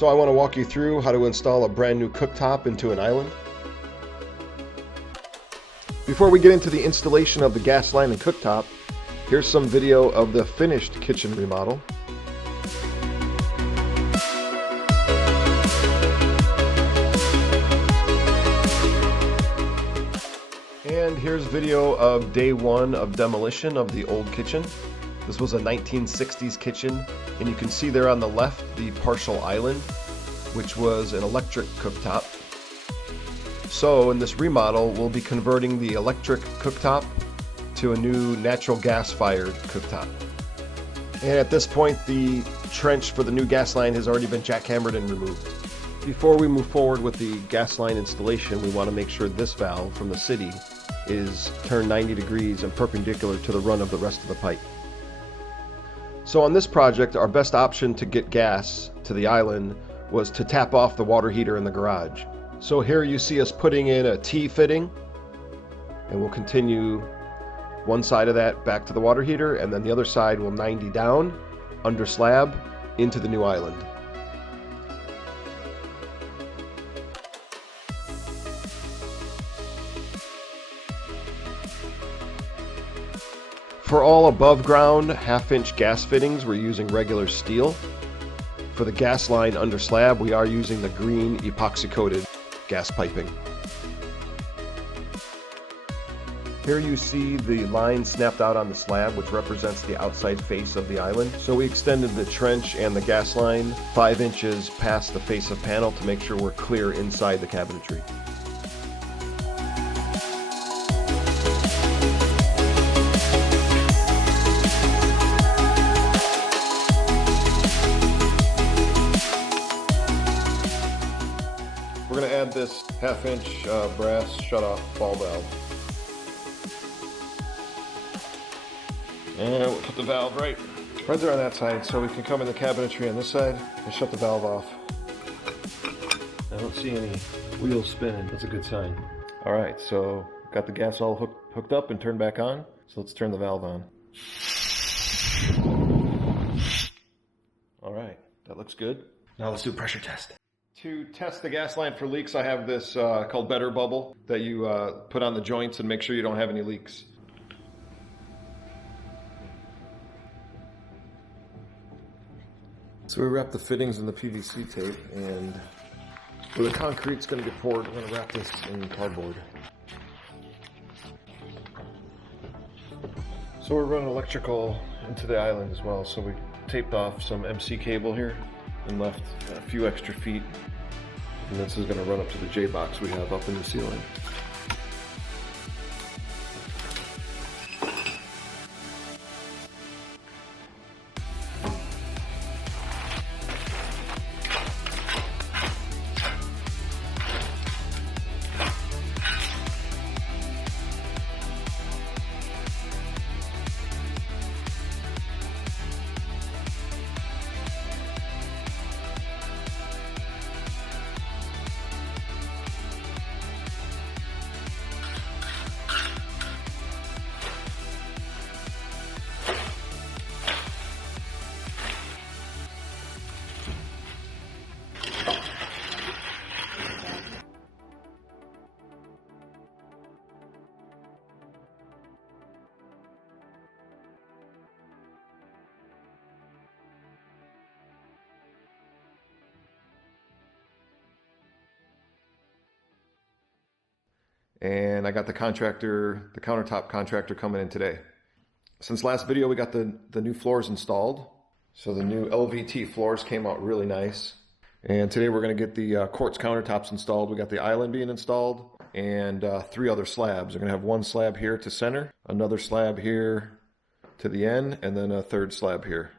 So I want to walk you through how to install a brand new cooktop into an island. Before we get into the installation of the gas line and cooktop, here's some video of the finished kitchen remodel. And here's video of day one of demolition of the old kitchen. This was a 1960s kitchen, and you can see there on the left the partial island, which was an electric cooktop. So in this remodel, we'll be converting the electric cooktop to a new natural gas fired cooktop. And at this point, the trench for the new gas line has already been jackhammered and removed. Before we move forward with the gas line installation, we want to make sure this valve from the city is turned 90 degrees and perpendicular to the run of the rest of the pipe. So on this project, our best option to get gas to the island was to tap off the water heater in the garage. So here you see us putting in a T fitting, and we'll continue one side of that back to the water heater, and then the other side will 90 down, under slab, into the new island. For all above ground half-inch gas fittings, we're using regular steel. For the gas line under slab, we are using the green epoxy coated gas piping. Here you see the line snapped out on the slab, which represents the outside face of the island. So we extended the trench and the gas line 5 inches past the face of panel to make sure we're clear inside the cabinetry. We're going to add this half-inch brass shutoff ball valve. And we'll put the valve right there on that side, so we can come in the cabinetry on this side and shut the valve off. I don't see any wheels spinning. That's a good sign. All right, so got the gas all hooked up and turned back on. So let's turn the valve on. All right, that looks good. Now let's do a pressure test. To test the gas line for leaks, I have this called Better Bubble that you put on the joints and make sure you don't have any leaks. So we wrap the fittings in the PVC tape, and where the concrete's going to get poured, we're going to wrap this in cardboard. So we're running electrical into the island as well, so we taped off some MC cable here and left a few extra feet. And this is going to run up to the J-box we have up in the ceiling. And I got the countertop contractor coming in today. Since last video, we got the new floors installed. So the new LVT floors came out really nice. And today we're going to get the quartz countertops installed. We got the island being installed and 3 other slabs. We're going to have 1 slab here to center, another slab here to the end, and then a 3rd slab here.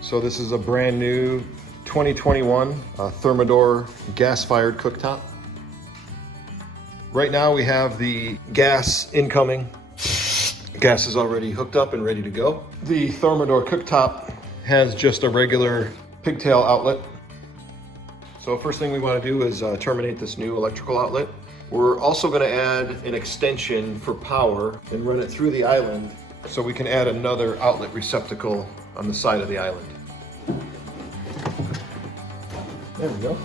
So this is a brand new 2021 Thermador gas-fired cooktop. Right now we have the gas incoming. Gas is already hooked up and ready to go. The Thermador Cooktop has just a regular pigtail outlet. So first thing we want to do is terminate this new electrical outlet. We're also going to add an extension for power and run it through the island so we can add another outlet receptacle on the side of the island. There we go.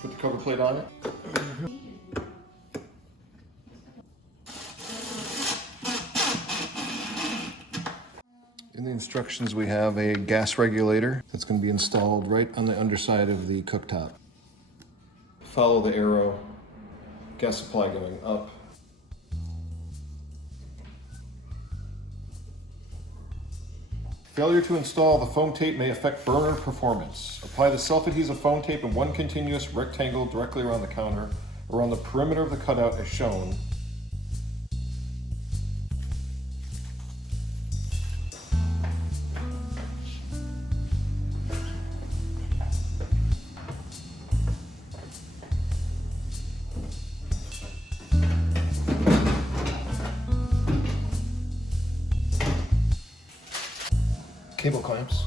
Put the cover plate on it. In the instructions we have a gas regulator that's going to be installed right on the underside of the cooktop. Follow the arrow, gas supply going up. Failure to install the foam tape may affect burner performance. Apply the self-adhesive foam tape in one continuous rectangle directly around the counter or on the perimeter of the cutout as shown. Cable clamps.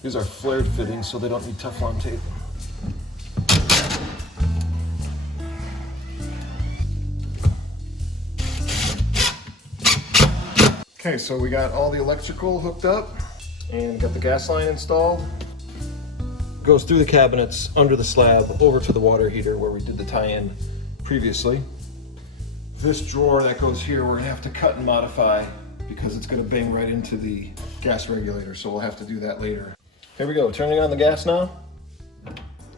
These are flared fittings, so they don't need Teflon tape. Okay, so we got all the electrical hooked up and got the gas line installed. Goes through the cabinets, under the slab, over to the water heater where we did the tie-in previously. This drawer that goes here, we're gonna have to cut and modify because it's gonna bang right into the gas regulator, so we'll have to do that later. Here we go, turning on the gas now.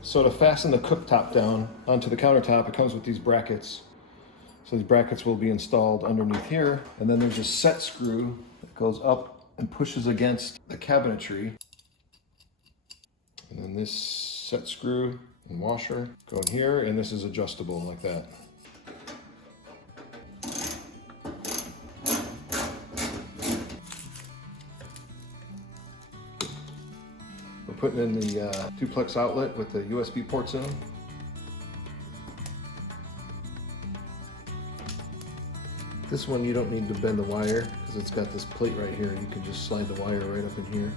So to fasten the cooktop down onto the countertop, it comes with these brackets. So these brackets will be installed underneath here, and then there's a set screw that goes up and pushes against the cabinetry. And then this set screw and washer go in here, and this is adjustable like that. We're putting in the duplex outlet with the USB ports in them. This one you don't need to bend the wire because it's got this plate right here. You can just slide the wire right up in here.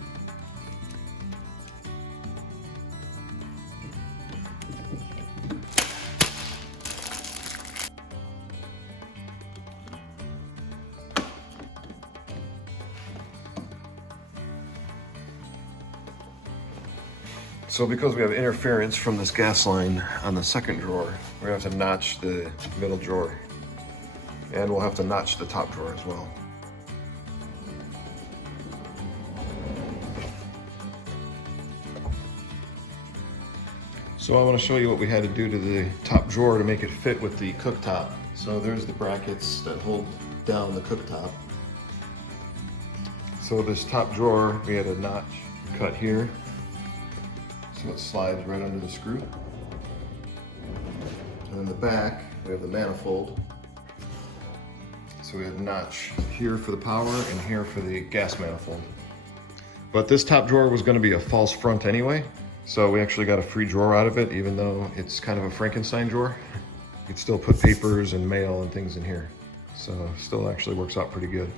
So because we have interference from this gas line on the second drawer, we're gonna have to notch the middle drawer. And we'll have to notch the top drawer as well. So I want to show you what we had to do to the top drawer to make it fit with the cooktop. So there's the brackets that hold down the cooktop. So this top drawer, we had a notch cut here. So it slides right under the screw. And in the back, we have the manifold. So we have a notch here for the power and here for the gas manifold. But this top drawer was going to be a false front anyway, so we actually got a free drawer out of it, even though it's kind of a Frankenstein drawer. You can still put papers and mail and things in here. So still actually works out pretty good.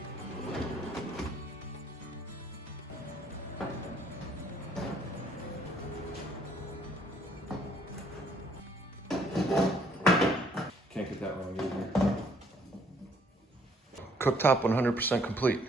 countertop 100% complete.